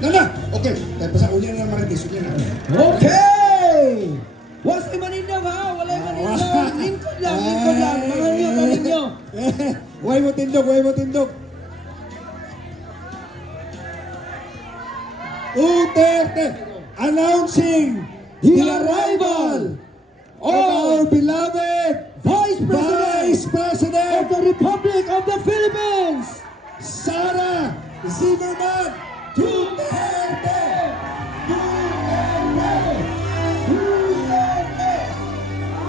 Nana! Okay, tayo pa sa ulian na maritis. Okay! Wasay manindog ha? Walay manindog. Lingkod lang, lingkod lang. Mga niyo, kanin niyo. Huwag mo tindog, huwag mo tindog. Duterte announcing the arrival of our beloved Vice President Of the Republic of the Philippines! Sara Zimmerman Duterte! Duterte! Duterte!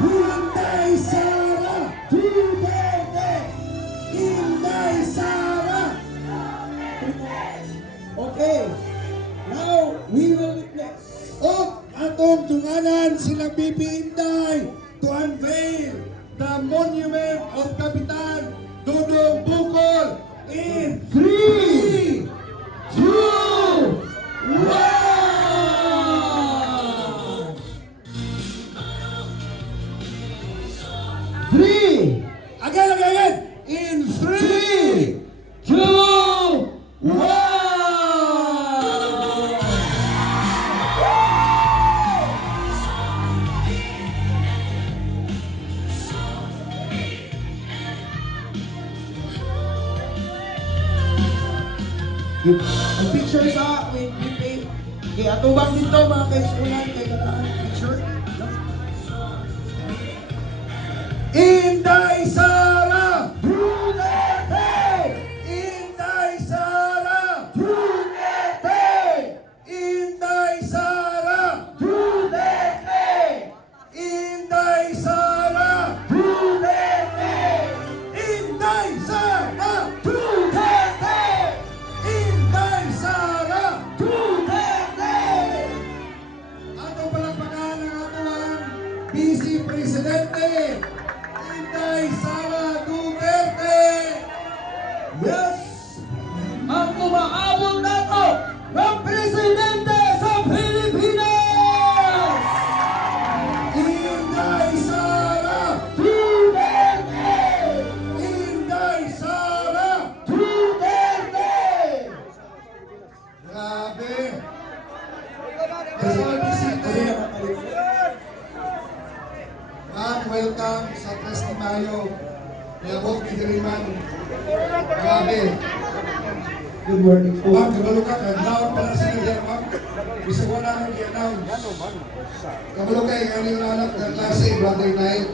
Inday Sara Duterte! Inday Sara! Okay. Now, we will witness. O atong tunganan sila Bibi Inday to unveil the monument of Kapitan Dudong Bukol in 3, 2, 1! 3! Again! In 3, 2, 1! Ang picture sa with pay. Okay, atubang dito mga kaisunan kay kataan picture. Inday Sara Duterte! Inday Sara Duterte! Inday Sara Duterte! Inday Sara Duterte! Inday Sara Duterte! Inday Sara Duterte! Ato palakpakan ang atuang Vice Presidente Inday Sara Duterte! Yes! Ang kumaabot nato ng Presidente sa Pilipinas! Inday Sara Duterte! Inday Sara Duterte! Grabe! Quezon City. Ma'am, welcome sa 3 de Mayo. Niabot Pidiriman. Grabe. Good morning po. Ma'am, kabalo ka. Kaglaon pala sila dyan, ma'am. Bisa ko naman i-announce. Kabalo ka, yung aning anak ng klase, Brother Night.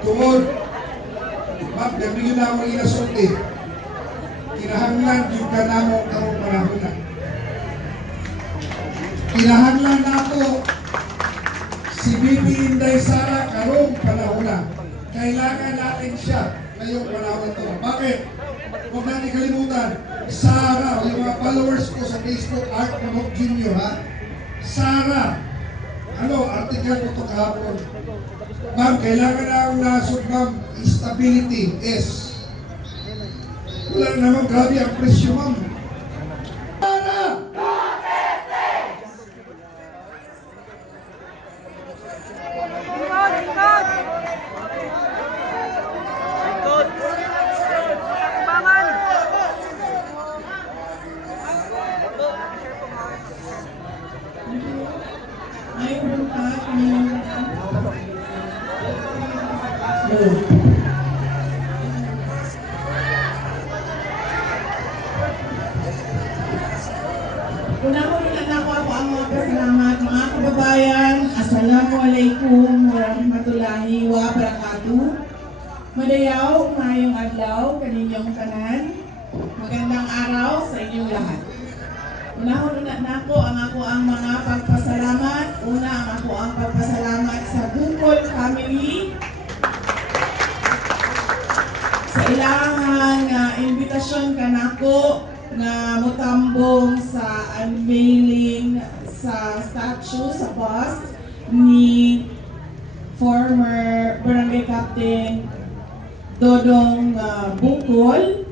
Tungod. Ma'am, gabi yun na akong inasulti. Kinahanglan yung ka na mo karong panahon na. Kinahanglan na ako si Bibi Inday Sara karong panahon na. Kailangan natin siya ngayong panahon na ito. Bakit? Huwag natin kalimutan, Sara, yung mga followers ko sa Facebook, Art Manok Jr. ha? Sara, article ko ito kahapon. Ma'am, kailangan na ang nasod, ma'am, stability is. Wala na naman, grabe ang presyo, ma'am. Sara! Una-una na ako ang mga pasalamat mga kababayan. Assalamualaikum warahmatullahi wabarakatuh. Madayaw, ngayong adlaw, kaninyong tanan. Magandang araw sa inyong lahat. Una-una na ako ang mga pagpasalamat. Una ang pagpasalamat sa Bukol family. Sa ilangan invitasyon kanako na mutambong sa unveiling sa statue sa bust ni former Barangay Captain Dodong Bukol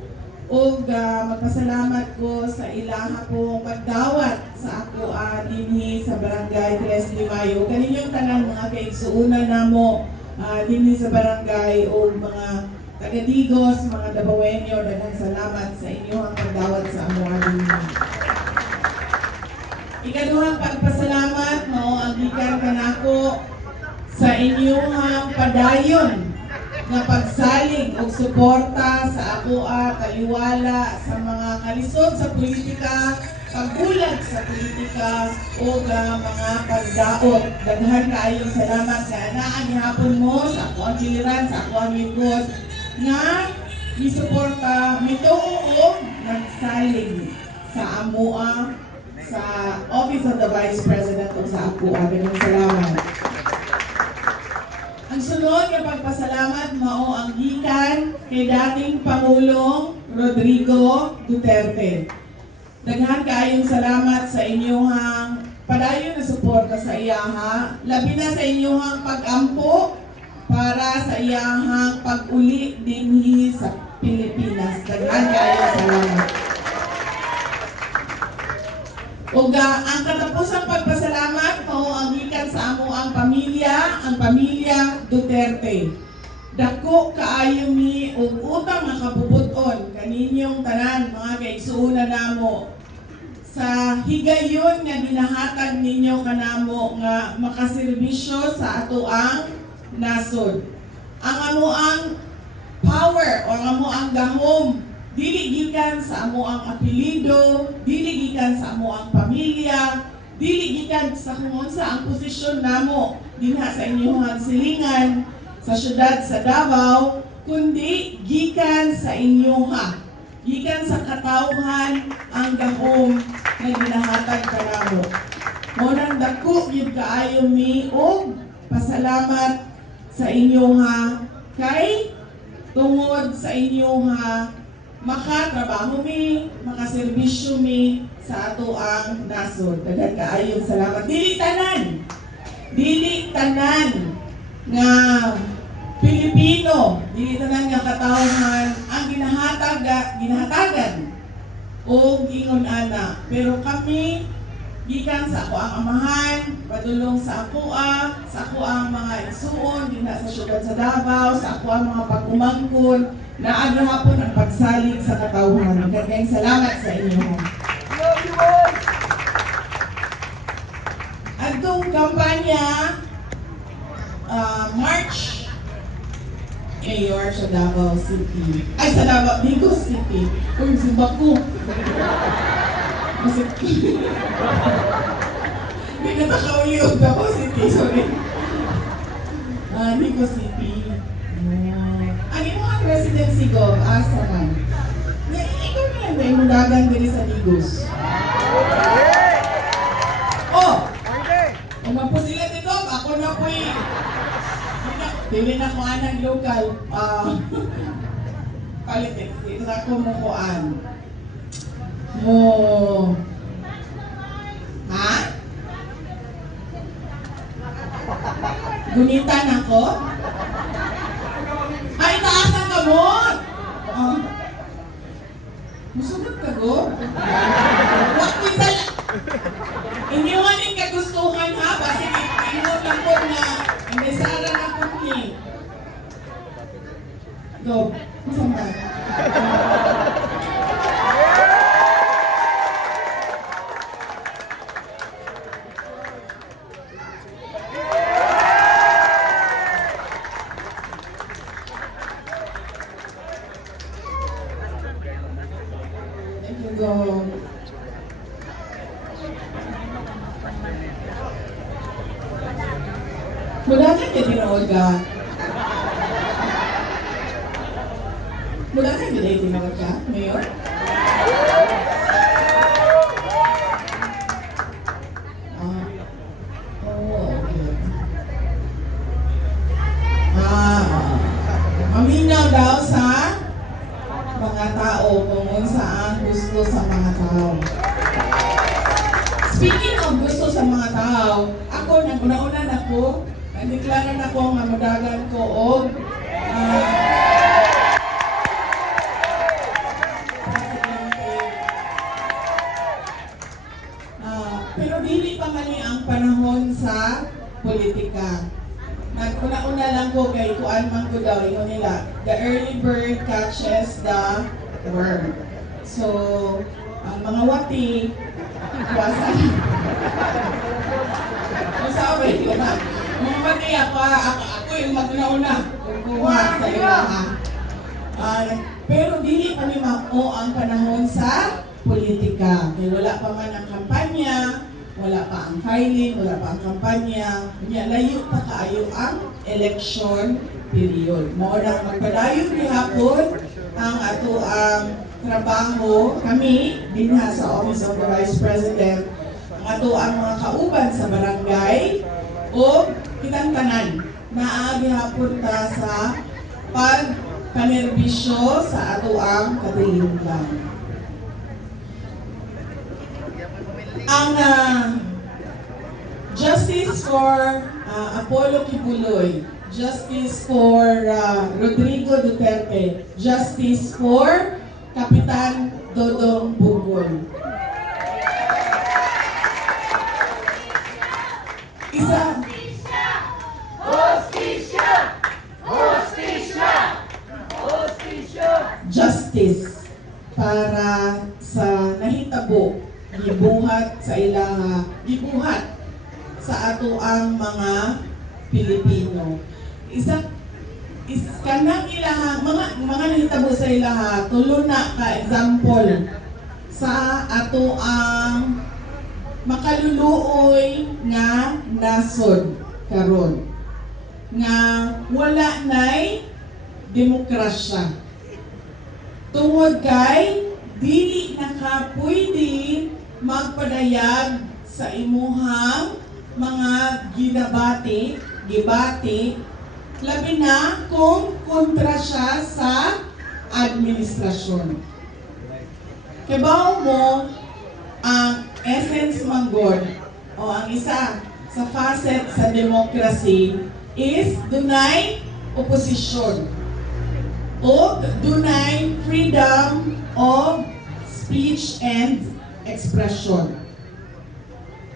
ug magpasalamat ko sa ilaha pong pagdawat sa ako dinhi sa Barangay 3 de Mayo. Kaninyong tanan mga kaigsuunan namo dinhi sa barangay o mga taga-Digos, mga Dabawenyo, daghang salamat sa inyo ang pagdawat sa amo dinhi. inyong pagpasalamat no ang gikan kanako sa inyong padayon nga pagsalig og suporta sa akoa kaliwala sa mga kalisod sa politika, pagbulag sa politika o mga pagdaot. Daghan kaayong salamat sa anaan gihapon mo sa ako ang giliran, sa ako ang lingkod nga gisuporta mituo nagsalig sa amoa sa Office of the Vice President o sa ako. Maraming salamat. Ang sunod nga pagpasalamat mao ang gikan kay dating Pangulong Rodrigo Duterte. Daghan kaayong salamat sa inyong padayon na suporta sa iyaha, labi na sa inyong pag-ampo para sa iyang pag-uli dinhi sa Pilipinas. Daghan kaayong salamat. Ug ang katapusang pagpasalamat mao ang gikan sa amo ang pamilya Duterte. Dako kaayo mi og utang nga kabubuton kaninyong tanan mga kaigsuonan namo sa higayon nga ginahatag ninyo kanamo nga makaserbisyo sa ato ang nasod. Ang amo ang power o ang amo ang gahom dili gikan sa amo ang apelyido, dili gikan sa amo ang pamilya, dili gikan sa kung unsa ang posisyon namo dinha sa inyong silingan sa syudad sa Davao, kundi gikan sa inyoha, gikan sa katawhan ang gahom na ginahatag kanamo. Mo nang dako gyud kaayo mi og pasalamat sa inyoha kay tungod sa inyoha makatrabaho mi, makaserbisyo mi sa ato ang nasod. Daghan kaayong salamat. Dili tanan nga Pilipino, dili tanan nga katawhan ang ginahatagan o ingon ana. Pero kami gikan sa ako ang amahan, padulong sa ako ang mga igsuon dinha sa syudad sa Davao, sa ako ang mga pagkumangkon na agrahapon ang pagsalig sa katawhan. Kayong salamat sa inyo. Atong kampanya March Mayor sa Davao City. Ay, sa Davao, Digos City. Uy, sibak ko. Hindi na nakauliog Davao City, sorry. Digos City. Ang imong presidency go, asa man? Ikaw na lang na dagan diri sa Digos. Oh! Kung mapo sila dito, ako na po dili na ko anang local politics. Dito na ko mukuan. Ha? Gunitan ako? Ay, taas ang gamot! Musunod ka go? Wak ko isa lang. Iniwan yung kagustuhan ha, basi ingot lang po na may sara na po ni. Go, masang ka? Go. Mula ka niya tinood ka? Mula ka niya tinood ka, Mayor? Okay. Maminaw daw sa mga tao kung unsa ang gusto sa mga tao. Speaking of gusto sa mga tao, ako naguna-una na ko, nagdeklaran ako nga madagan ko og pero dili pa man ang panahon sa politika. Naguna-una lang ko kay kuan man ko daw ingon nila, the early bird catches the worm. So, ang mga wati, iwasan. Masabi ko na. Mga matay ako yung magnauna. Kukuha sa ilaha. Pero dili pa ni mao ang panahon sa politika. Kaya wala pa man ang kampanya, wala pa ang filing, wala pa ang kampanya. Kanya layo pa kaayo ang election period. Mao na magpadayon ni hapon ang ato ang trabaho kami dinha sa Office of the Vice President, ang ato ang mga kauban sa barangay o kitang tanan na gihapon ta sa pagpanerbisyo sa ato ang kadiliman. Ang Justice for Apollo Kibuloy, Justice for Rodrigo Duterte, Justice for Kapitan Dodong Bugol. Isa. Justice para sa nahitabo, gibuhat sa ilaha, gibuhat sa ato ang mga Pilipino. Kanang ilaha, mga nahitabo sa ilaha, tulo na ka example sa ato ang makaluluoy nga nasod karon nga wala nay demokrasya. Tungod kay dili na ka pwede magpadayag sa imuhang mga gibati, labi na kung kontra siya sa administrasyon. Kabaw mo ang essence manggod o ang isa sa facet sa democracy is dunay oposisyon o dunay freedom of speech and expression.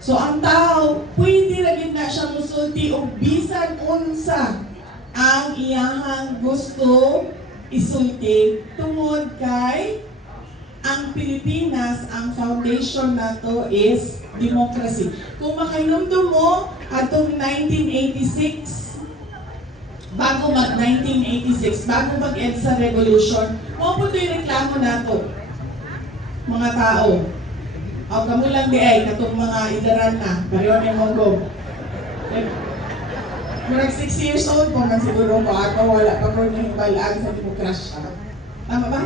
So ang tao, pwede rin na siya musulti o bisan unsa ang iyahang gusto isulti tungod kay ang Pilipinas, ang foundation nato is democracy. Kung makainumdum mo atong 1986, bago mag-1986, bago mag-EDSA Revolution, mo po ito yung reklamo nato, mga tao. O kamo lang di ay, katong mga idaran na, pareho na yung monggo. Murag 6 years old po man siguro ko, ako wala pa ko yung balaan sa demokrasya. Tama ba?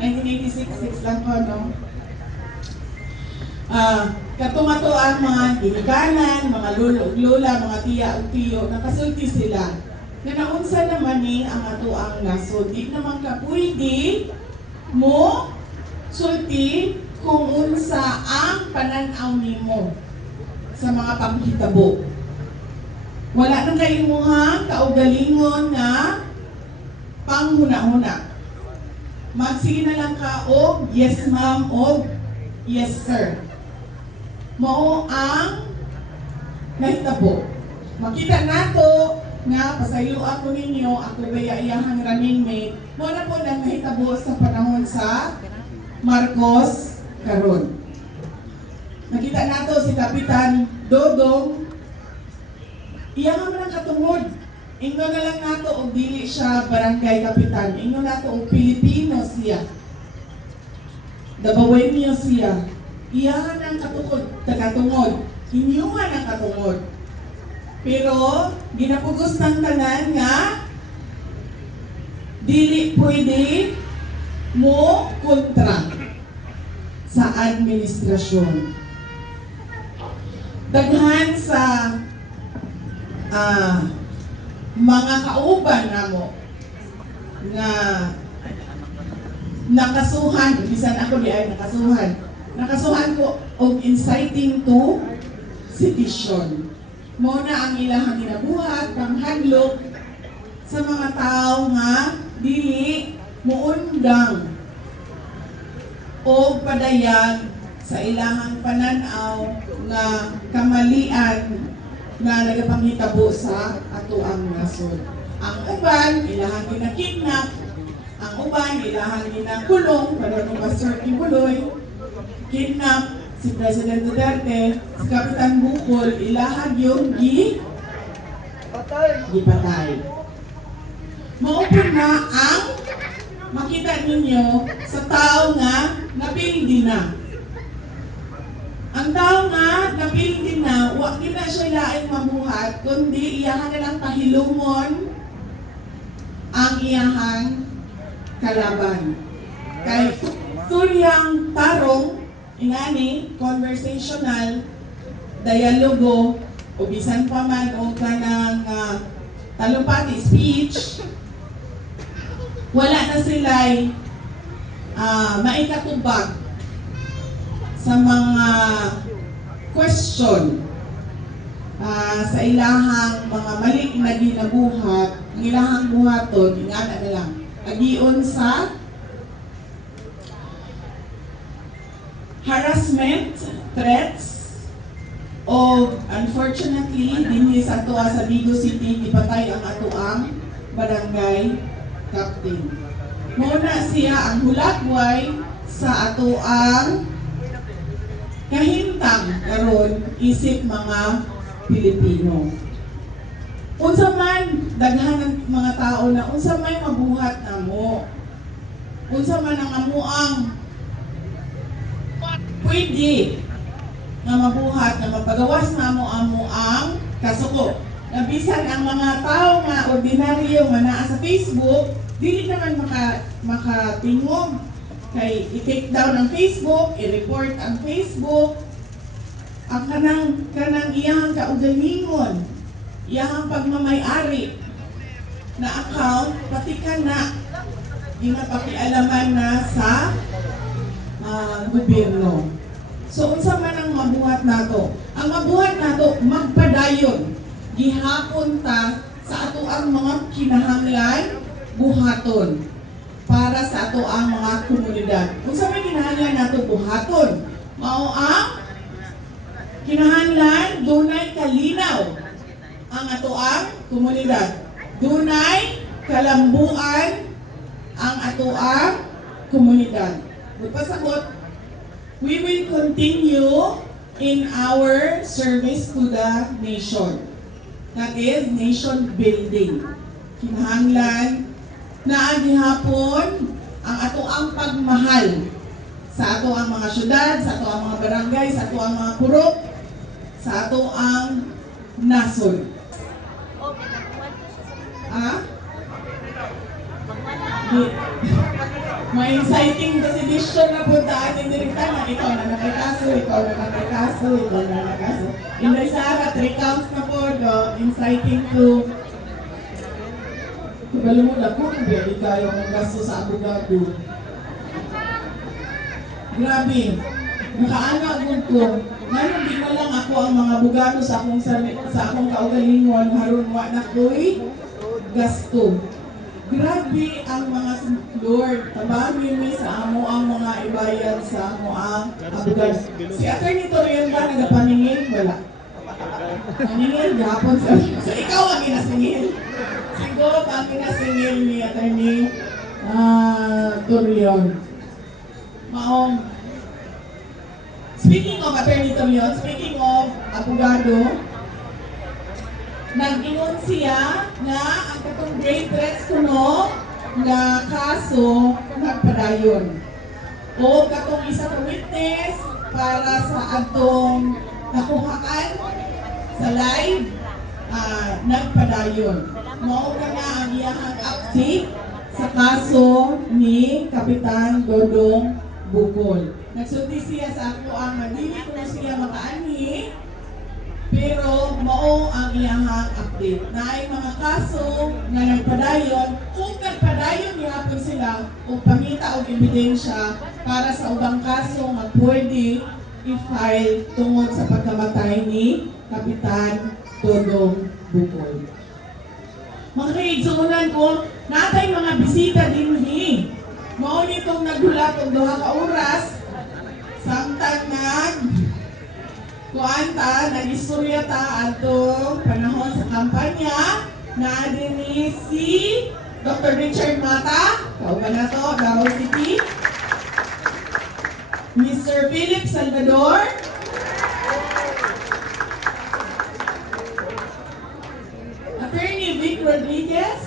1986, 6 lang ko, no? Katong ato ang mga ginikanan, mga lula, mga tiya o tiyo, nakasulti sila. Na naunsa naman ni ang ato ang nasod. Di naman ka pwede mo sulti kung unsa ang pananaw nimo sa mga panghitabo. Wala nang kaimuhang kaugalingon na panghuna-huna. Magsige na lang ka og yes ma'am o yes sir. Mao ang nahitabo. Makita nato nga pasayo ako ninyo, ako baya iyahang running mate. Mo na po nang nahitabo sa panahon sa Marcos karon. Nakita nato si Kapitan Dodong, iyang man ang katungod. Ingno na lang nato og dili siya barangay kapitan. Ingno nato og Pilipino siya. Dabawenyo siya. Iyahan ang katungod. Inyuhan ang katungod. Pero ginapugos ng tanan nga dili pwede mo kontra sa administrasyon. Daghan sa mga kauban namo nga nakasuhan, bisan ako di ay nakasuhan ko og inciting to sedition. Mo na ang ilahang ginabuhat, panghadlok sa mga tao nga dili muundang o padayag sa ilahang pananaw nga kamalian na nagapanghitabo sa ato ang nasod. Ang uban, ilahang ginakidnap. Ang uban, ilahang ginakulong, para ng Pastor Kibuloy, kidnap si President Duterte, si Kapitan Bukol, ilahag yung gipatay. Maupon na ang makita ninyo sa tao nga napildi na. Ang tao nga napildi na, wag na siya ilaing mabuhat, kundi iyahan na lang pahilumon ang iyahang kalaban. Kay tulyang tarong, ingani, conversational, dialogo, o bisan pa man o kanang talumpati speech, wala na sila'y maikatubag sa mga question sa ilahang mga mali na ginabuhat, ang ilahang buhaton, ingana na lang, agion sa harassment, threats, o unfortunately, dinhi sa atoa sa Vigo City, ipatay ang atoang barangay captain. Muna siya ang hulagway sa atoang kahintang karon isip mga Pilipino. Unsa man daghan ng mga tao na unsa may mabuhat namo. Unsa man ang amuang pwede nga mabuhat na mapagawas namo ang kasuko. Nabisan ang mga tao nga ordinaryo nga naa sa Facebook, dili naman makatingog kay i-take down ang Facebook, i-report ang Facebook, ang kanang iyang kaugalingon, iyang pagmamay-ari na account, pati ka na pakialaman na sa gobyerno. So, unsa man ang mabuhat nato? Ang mabuhat nato, magpadayon. Gihapon ta sa ato ang mga kinahanglan, buhaton para sa ato ang mga komunidad. Unsa may kinahanglan nato buhaton? Mao ang kinahanglan dunay kalinaw ang ato ang komunidad. Dunay kalambuan ang ato ang komunidad. Magpasagot, we will continue in our service to the nation. That is nation building. Kinahanglan na gihapon ang ato ang pagmahal sa ato ang mga syudad, sa ato ang mga barangay, sa ato ang mga purok, sa ato ang nasod. May inciting decision na po daan yung direkta na ikaw na nakikaso, ikaw na nakikaso, ikaw na nakikaso. Inday Sara, 3 counts na po, inciting to kabalo mo na po, hindi kayo mong gasto sa abogado. Grabe, nakaana ko, ngayon di na lang ako ang mga abogado sa akong kaugalingon, haron wa na ko'y gasto. Grabe ang mga Lord, tabamin mi sa amo ang mga ibayad sa amo ang abogado. Si Atty. Torion ba nagapaningin? Wala. Paningin, gapon sa... So ikaw ang inasingil. Siguro ang inasingil ni Atty. Torion. Maong. Speaking of Atty. Torion, speaking of abogado, nag-ingon siya na ang katong grave threats kuno na kaso nagpadayon. O katong isa ka witness para sa atong nakuhaan sa live, nagpadayon. Mao ka na ang iyang update sa kaso ni Kapitan Dodong Bukol. Nagsulti siya sa ako ang madili ko na siya makaanhi, pero mao ang iyang update. Na ay mga kaso na nagpadayon, kung nagpadayon gihapon sila o pangita o ebidensya para sa ubang kaso nga pwede i-file tungod sa pagkamatay ni Kapitan Dodong Bukol. Mga kaigsunan ko, natay mga bisita dinhi. Mao nitong naghulat og 2 ka oras samtang kuanta, nag-istorya ta atong panahon sa kampanya na dinhi si Dr. Richard Mata, kauban na to, Davao City, Miss Sir Philip Salvador. Attorney Vic Rodriguez.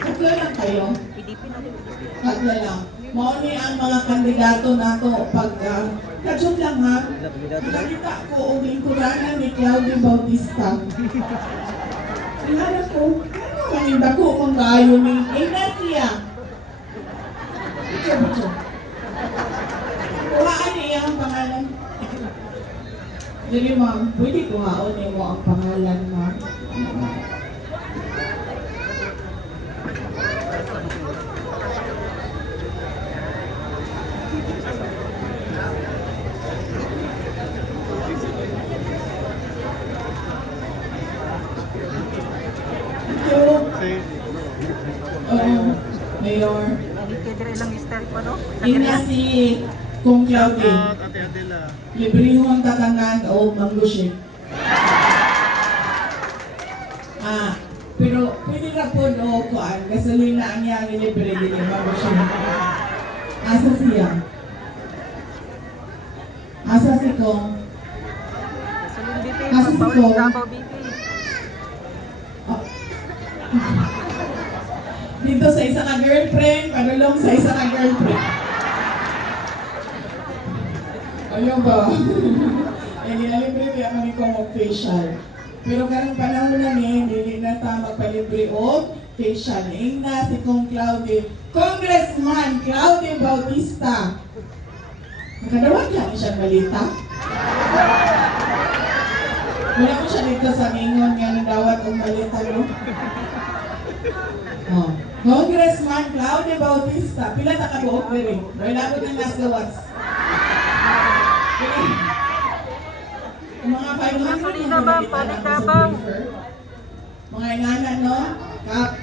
Tatlo lang kayo. Tatlo lang. Mauni ang mga kandidato nato pag kadyot lang ha. Nakita ko ang lingkuranan ni Claudio Bautista. Kailangan ko, ano maninda ko kung kayo ni Ignacia. Butyo. Kuhaan niya ang pangalan. Jadi ma'am, pwede kuhaon niyo mo ang pangalan ma'am. Mayor. Ina si Kung Claudia. Libre ho ang tatanan o manglusik. Pero pwede na po o kuan, gasolina ang yang libre din yung manglusik. Asa siya? Asa si Kung? Asa si Kung? Dito sa isa ka girlfriend, padulong sa isa ka girlfriend. Ayun ba? Eh, ginalibre niya kami kong facial. Pero karang panahon na ni, hindi na ta magpalibre o facial. Ingna si Kong Claudia. Congressman Claudio Bautista. Nakadawag lang siyang balita. Wala ko siya dito sa mingon nga nadawat ang balita, no? Oh. Congressman Claudio Bautista, pila ta ka buok diri. Wala ko nang nas gawas. Mga 500 mga inanan, no? Kap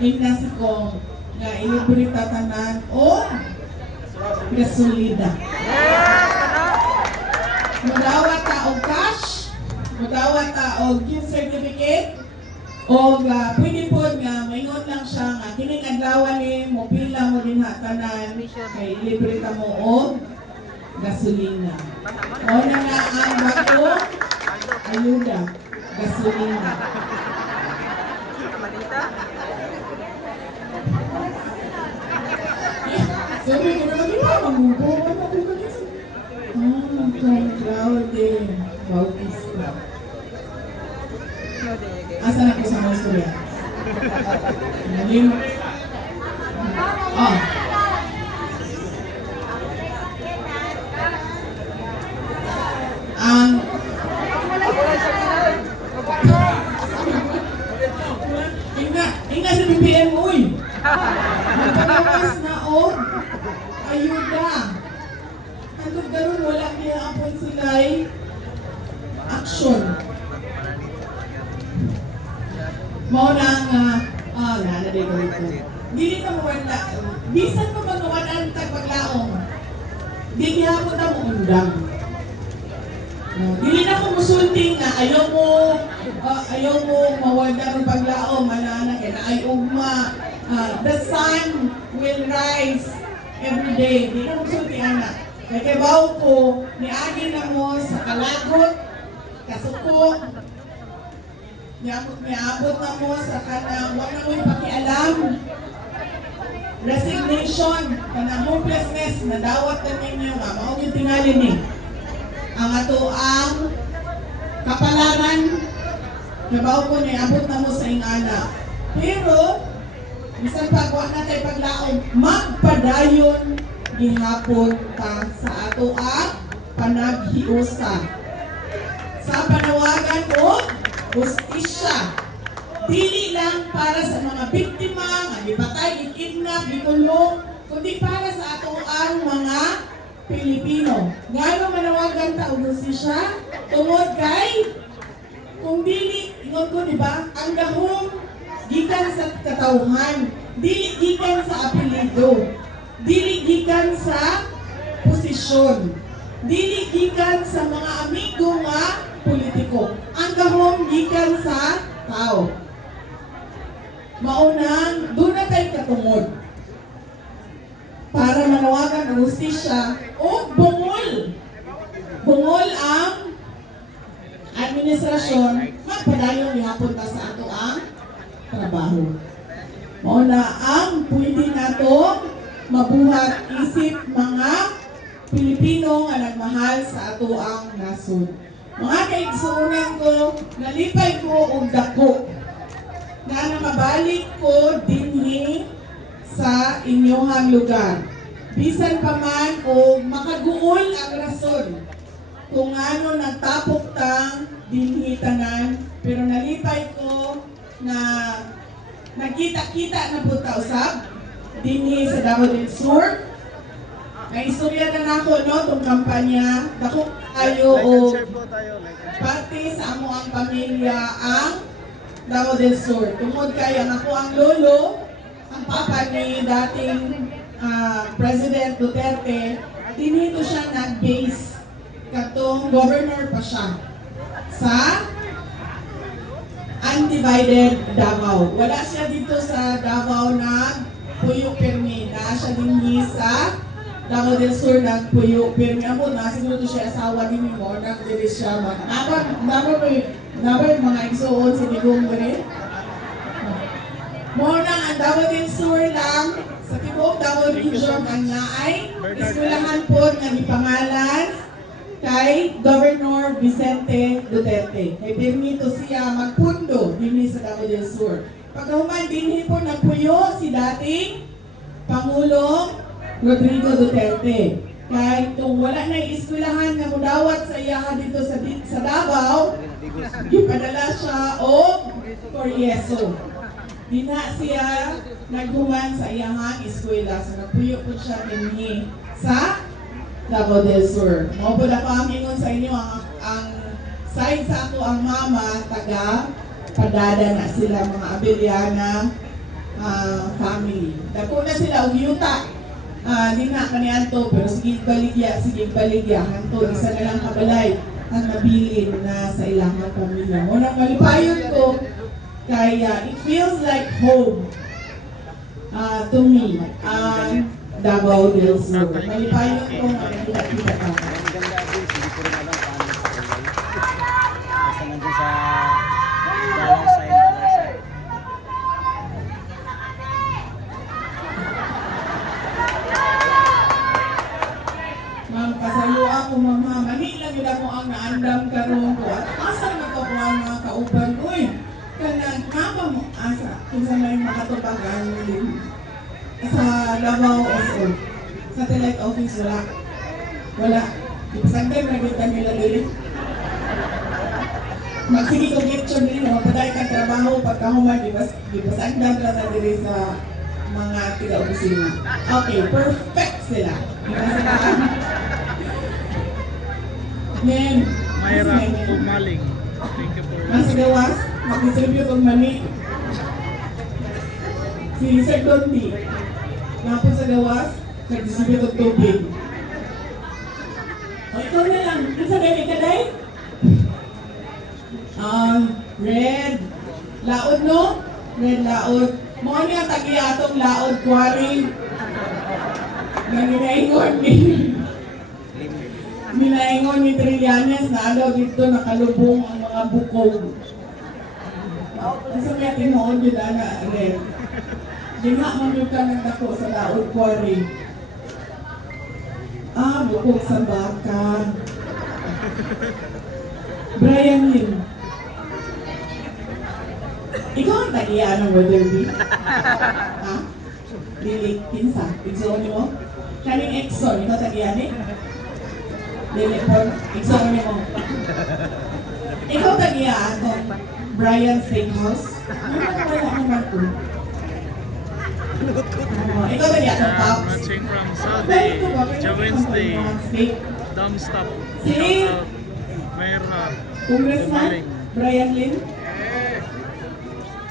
Ignacio Kong nga ilibre tatanan o gasolina. Mudawat ta og cash, mudawat ta og gift certificate, o pwede po nga maingon lang siya nga kining adlaw ni mo pila mo din hatanan kay libre ta mo og gasolina. O na nga ang bato ayuda gasolina. Sabi ko na di ba magubuhan ako kanina. Kong Claudio Bautista. Asa na ko sa mga istorya? Nalim. Ang Inga sa BBM, uy! Magpagawas na o ayuda. Hanggang ganun wala niya apon sila'y action. Mao nang nana day ko. Dili na mo wala. Bisan pa man nawanan tag paglaong. Dili hapon ta mo undang. Dili na ko musulting na ayaw mo mawala ng paglaong manana kay ay ugma. The sun will rise every day. Dili na musulting ana. Kay kabaw ko niagi na mo sa kalagot, kasuko, niabot na mo sa kanang wala mo'y pakialam. Resignation, kanang hopelessness, nadawat na ninyo nga, mao yung tingali ni. Ang ato ang kapalaran, nabaw ko niabot na mo sa ingana. Pero, bisan pagwa na tayo paglaon, magpadayon gihapon ta sa ato ang panaghiusa. Sa panawagan o justisya. Dili lang para sa mga biktima, nga gipatay, gikidnap, gikulong, kundi para sa ato ang mga Pilipino. Ngano manawagan ta og justisya? Tungod kay kung dili, ingon ko, di ba? Ang gahom gikan sa katawhan, dili gikan sa apelyido, dili gikan sa posisyon, dili gikan sa mga amigo nga politiko. Ang gahom gikan sa tao. Maunang, doon na tayo katungod. para manawagan ang hustisya o bungol. Bungol ang administrasyon, magpadayon gihapon ta sa ato ang trabaho. Mao na ang pwede nato mabuhat isip mga Pilipino nga nagmahal sa ato ang nasod. Mga kaigsuunan ko, nalipay ko og dako na mabalik ko dinhi sa inyohang lugar. Bisan pa man o makaguol ang rason kung ano nagtapok tang dinhi tanan, pero nalipay ko na nagkita-kita na po ta usab dinhi sa Davao del Sur. Naistorya na nako no tong kampanya, dako kayo o parte sa amo ang pamilya ang Davao del Sur. Tungod kay ang ako ang lolo, ang papa ni dating President Duterte, dinito siya nag-base katong governor pa siya sa undivided Davao. Wala siya dito sa Davao na puyo pirmi. Na siya din sa Davao del Sur na puyo pirmi. Amo na siguro siya asawa din mo nang dili siya mag. Nabay mga igsuon si Digong Bere. Mo nang ang Davao del Sur lang sa tibuok Davao Region ang naay eskwelahan po nga gipangalan kay Governor Vicente Duterte. Kay permito siya magpundo dinhi sa Davao del Sur. Pagkahuman dinhi po nagpuyo si dating Pangulong Rodrigo Duterte. Kay kung wala na eskwelahan nga mudawat sa iya dito sa Davao, gipadala siya og Corieso. Di na siya naghuman sa iyang eskwela. So nagpuyo po siya dinhi sa Davao del Sur. Mao po na pa ang ingon sa inyo ang side sa ako ang mama taga Padada na sila mga Abeliana family. Dako na sila og yuta. Di na kaniadto pero sige baligya hanto isa na lang kabalay ang nabilin na sa ilang pamilya. Mo nang malipayon ko kaya it feels like home to me. Davao del Sur. Malipayon ko ang kita-kita ka. Ang ganda din, hindi ko rin alam paano makulay. Basta nandun sa dollar sign. Ma'am, kasaluan ko mama. Mani lang yun ako ang naandam karon ko. At asa na to ko ang mga kauban. Uy, kanang mama mo asa. Kung saan may makatubagan din. Sa Davao SO. Satellite office wala. Wala. Ipasagdan na kita nila dili. Magsige ko kitchen dili na mapaday kang trabaho pagkahuman ipasagdan na dili sa mga tiga-opisina. Okay, perfect sila. Men, Mayra Pumaling. Thank you po. nasa gawas, mag-distribute ng mani. Si Sir Dondi, napon sa gawas, nag-distribute ng tubig. O ikaw na lang, ano sa gani ka day? Red. Laod no? Red laod. Mga niya tagi atong laod quarry. Nanginaingon ni Minaingon ni Trillanes na alaw dito nakalubong ang mga bukog. Ang sabi tinuod yun ana, Red. Ginaman yun ka ng dako sa laod quarry. Bukog sa baka. Brian Lim. Ikaw ang tagiya ng Weatherby? Ha? Lili, kinsa? Igsoon mo? Kaning Exxon, ikaw tagiya ni? Lili, igsoon mo. Ikaw tagiya ako. Brian Steakhouse. Wala naman ko. Ikaw tagiya ako, Pops. Watching from Dahil ko Saudi, ba? Kaya Wednesday, steak. Dumb Stop. Si Mayra Congressman Brian Lim.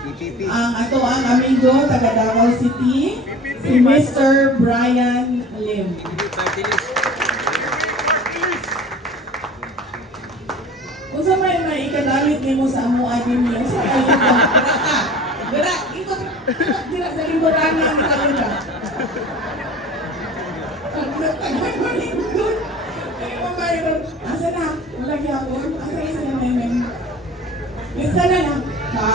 PPP. Ang ato ang amigo taga Davao City, si Mr. Brian Lim. Party list. Kung sa may ikadalit nimo sa amo adin niyo, sa ayo ka. Dira, ito dira sa lingkurana ni Kalunda. Sana lang ka.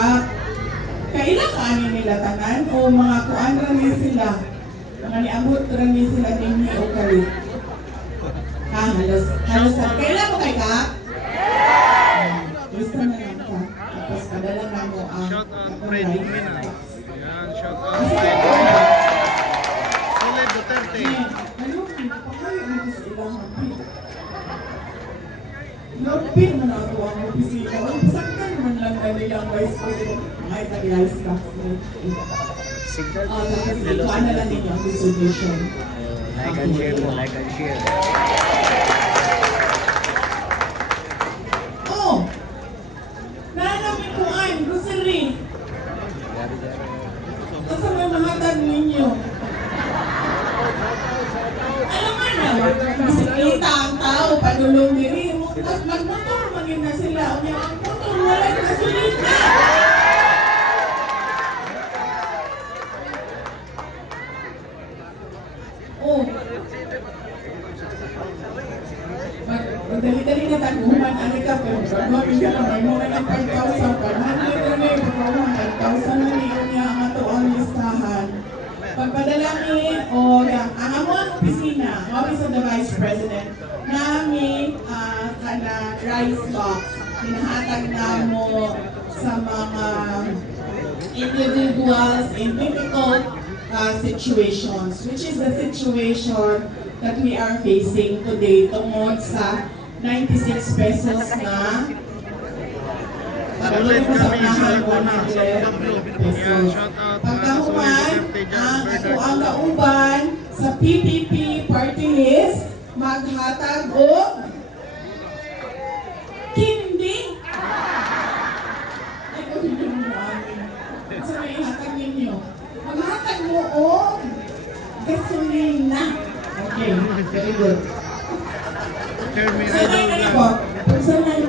Kailan ka ani nila tanan o mga kuan rami sila. Mga niabot rami sila dinhi o kali. Halos kailan mo kay ka? Gusto na lang ka. Tapos padala na mo ang Shout out Fred Lumina. Yan, shout out Kasi Fred ako, Solid Duterte. ano, pinapakayo mo sa ilang hapit. Lopin mo na ako ang opisina. Saktan man lang na nilang vice president. Ay, tag-live staff. Signal. Tapos ikuan na lang ninyo ang resolution. Like and share po, like and share. Oh! Nanamin ko ay, grocery. Asa may mahatag ninyo? Alam nga na, bisikleta ang tao, padulong diri. Magmotor, maging na sila. Unya, magmotor, walang gasolina. Oh. Magdali-dali na taguhan, ano ka, pero magpapisa na may mga ng 5,000, 500 na may pagkawan, 5,000 na niyo niya ang ato ang listahan. Pagpadalangin o ang amo ang opisina, Office of the Vice President, namin kana rice box, hinahatag na mo sa mga individuals in difficult situations, which is the situation that we are facing today tungod sa 96 pesos na Solid mo sa kami sa unahan Laguna, sa 100 Pablo. Yan, pesos. shout out Pagkahuman, Solid Duterte dyan, ang Bernard. ako ang kauban sa PPP party list, maghatag o kindi. Ay, kung hindi mo amin. Sa may hatag ninyo. Maghatag mo o gasolina. Okay, very good. Jeremy Sanay na Idol po. Vlog. Sanay.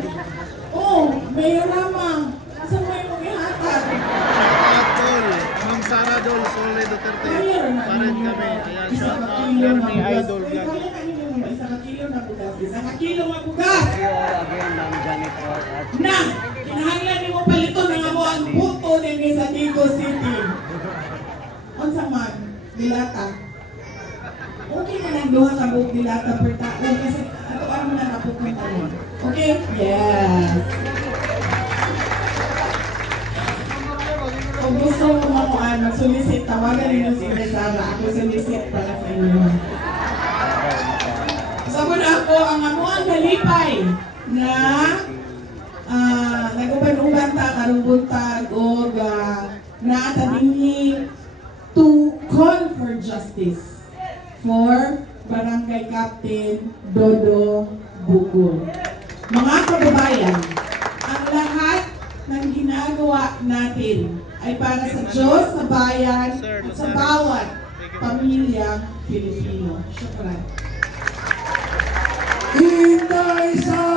Oh, Mayor Rama. Saan mo yung ihatag? Shout out Dol. Ma'am Sara Dol, Solid Duterte. Mayor na. Pa rin kami. Ayan, Isa shout ka out kilo na Jeremy bugas. Idol Ay, Vlog. kaya kanino naman, isa ka kilo na bugas. Isa ka kilo na bugas. Thank you again, Ma'am Janet Roth. At Na, kinahanglan ni mo palito na nga mo ang buto ni sa Digo City. Unsa man, dilata. Okay na lang duha ka buhok dilata per tao kasi ato ano na napukong tayo. Okay? Yes. Kung gusto mo mamuan, mag-solicit, tawagan ninyo si Rizala. Ako solicit para sa inyo. Sabon ako ang amuang kalipay na nagubad-ubad ta karong buntag o naatadinhi to call for justice for Barangay Captain Dodo Bukol. Mga kababayan, ang lahat ng ginagawa natin ay para sa Diyos, sa bayan, at sa bawat pamilyang Pilipino. Syukran. Inday Sara!